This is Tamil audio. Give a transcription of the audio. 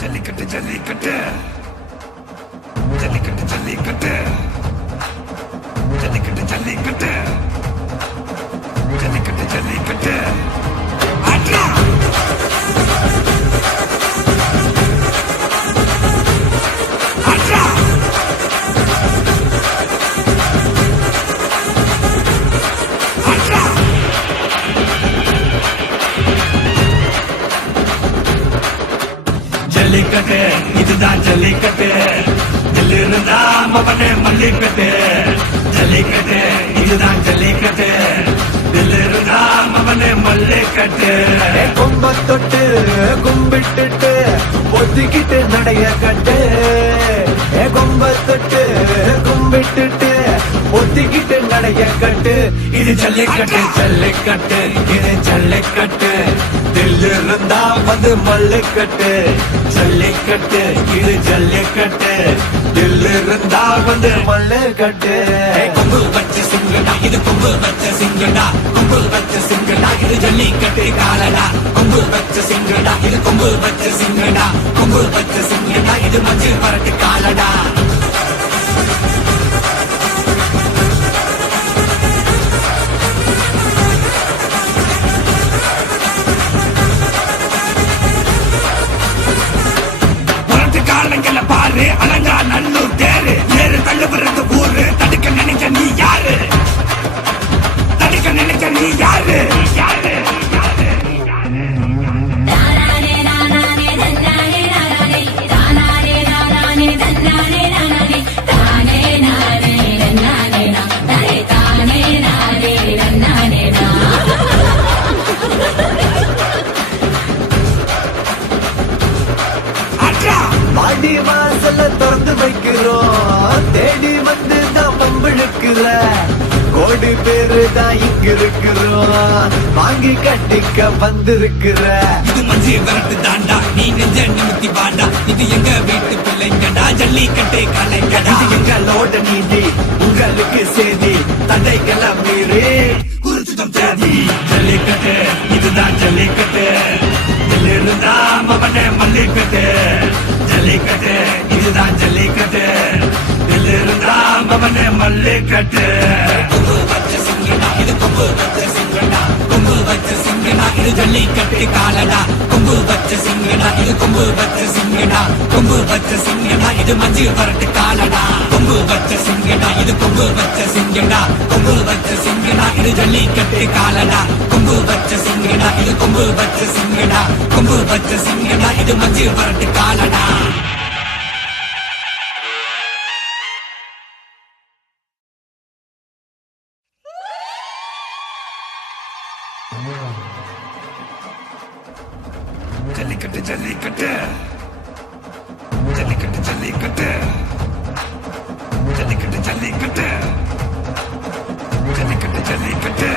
ஜல்லிக்கட்டு ஜல்லிக்கட்டு ஜல்லிக்கட்டு ஜல்லிக்கட்டு ஜல்லிக்கட்டு ஜல்லிக்கட்டு ஜல்லிக்கட்டு ஜல்லிக்கட்டு ஆட்ரா ஆட்ரா ஆட்ரா ஜல்லிக்கட்டு இதுதான் ஜல்லிக்கட்டு இருந்தா மவனே மல்லிக்கட்டு ஜல்லிக்கட்டு இதுதான் ஜல்லிக்கட்டு இருந்தா மவனே மல்லிக்கட்டு கொம்ப தொட்டு கும்பிட்டுட்டு ஒத்திக்கிட்டு நடைய கட்டு கொம்ப தொட்டு கும்பிட்டுட்டு ஒத்திக்கிட்டு நடைய கட்டு இது ஜல்லிக்கட்டு ஜல்லிக்கட்டு இது ஜல்லிக்கட்டு இருந்தா வந்து மல்லிக்கட்டு ஜல்லிக்கட்டு இது ஜல்லிக்கட்டு இருந்தா வந்து மல்லிக்கட்டு கொம்பு வச்ச சிங்கடா இது கொம்பு வச்ச சிங்கடா கொம்பு வச்ச சிங்கடா இது ஜல்லிக்கட்டு காலடா கொம்பு வச்ச சிங்கடா இது கொம்பு வச்ச சிங்கடா கொம்பு வச்ச சிங்கடா இது மஞ்சு பரட்டு காலடா காலங்கள பாரு அலங்கா நல்லூர் தேரு நேரு தள்ளுபுறது ஊரு தடுக்க நினைக்க நீ யாரு தடுக்க நினைக்க நீ யாரு யாரு பாடி வாசல திறந்து வைக்கிறோம் தேடி வந்து தான் பம்பிழுக்கிற கோடி பேரு தான் இங்க இருக்கிறோம் வாங்கி கட்டிக்க வந்திருக்கிற இது மஞ்சு விரட்டு தாண்டா நீ நெஞ்ச நிமித்தி வாண்டா இது எங்க வீட்டு பிள்ளைங்கடா ஜல்லிக்கட்டு கலைங்கடா இது எங்களோட நீதி உங்களுக்கு செய்தி தடைக்கெல்லாம் மீறி குறிச்சுதம் தேதி ஜல்லிக்கட்டு இதுதான் ஜல்லிக்கட்டு இருந்தா மவனே மல்லிக்கட்டு ஜல்லிக்கட்டு இதுதான் ஜல்லிக்கட்டு இருந்தா மவனே மல்லிக்கட்டு கொம்பு வச்ச சிங்கடா இது கொம்பு வச்ச சிங்கடா கொம்பு வச்ச சிங்கடா இது ஜல்லிக்கட்டு காலடா கொம்பு வச்ச சிங்கடா இது கொம்பு வச்ச சிங்கடா கொம்பு வச்ச சிங்கடா இது மஞ்சு பரட்டு காலடா கொம்பு வச்ச சிங்கடா இது கொம்பு வச்ச சிங்கடா கொம்பு வச்ச சிங்கடா இது ஜல்லிக்கட்டு காலடா கொம்பு வச்ச சிங்கடா இது கொம்பு வச்ச சிங்கடா கொம்பு வச்ச சிங்கடா இது மஞ்சு பரட்டு காலடா ஜல்லிக்கட்டு ஜல்லிக்கட்டு ஜல்லிக்கட்டு ஜல்லிக்கட்டு ஜல்லிக்கட்டு ஜல்லிக்கட்டு ஜல்லிக்கட்டு ஜல்லிக்கட்டு